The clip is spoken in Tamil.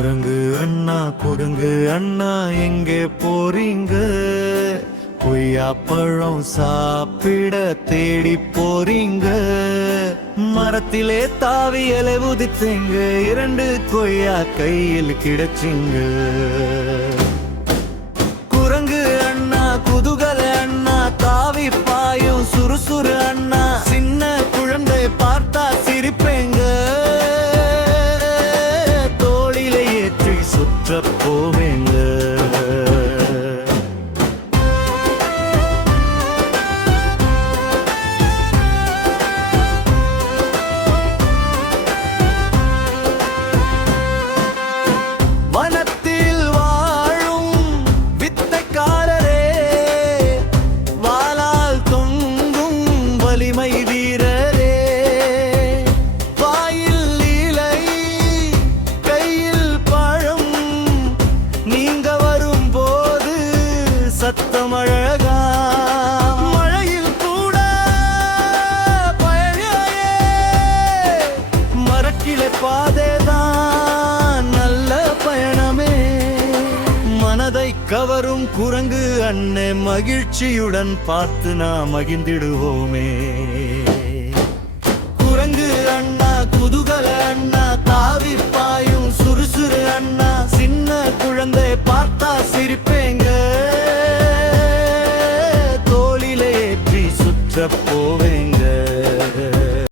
குரங்கு அண்ணா குரங்கு அண்ணா எங்கே போறீங்க? கொய்யா பழம் சாப்பிட தேடி போறீங்க. மரத்திலே தாவி இலை உதித்தீங்க, 2 கொய்யா கையில் கிடைச்சிங்க. குரங்கு அண்ணா குதூகல அண்ணா தாவி பாயும் சுறுசுறு அண்ணா. சின்ன குழந்தை பார்த்தா சிரிப்பேங்க, தோளிலே ஏற்றி சுற்ற போவேங்க. வனத்தில் வாழும் வித்தைக்காரரே, வாளால் தொங்கும் வலிமை வீரரே. வாயில் இலை கையில் பழம், நீங்க வரும்போது சத்தம் அழகா. மழையில் கூட பயணியே, மரக்கிளை பாதைதான் நல்ல பயணமே. மனதை கவரும் குரங்கு அண்ணே, மகிழ்ச்சியுடன் பார்த்து நாம் மகிழ்ந்திடுவோமே. குரங்கு அண்ணா குதூகல அண்ணா தாவி பாயும்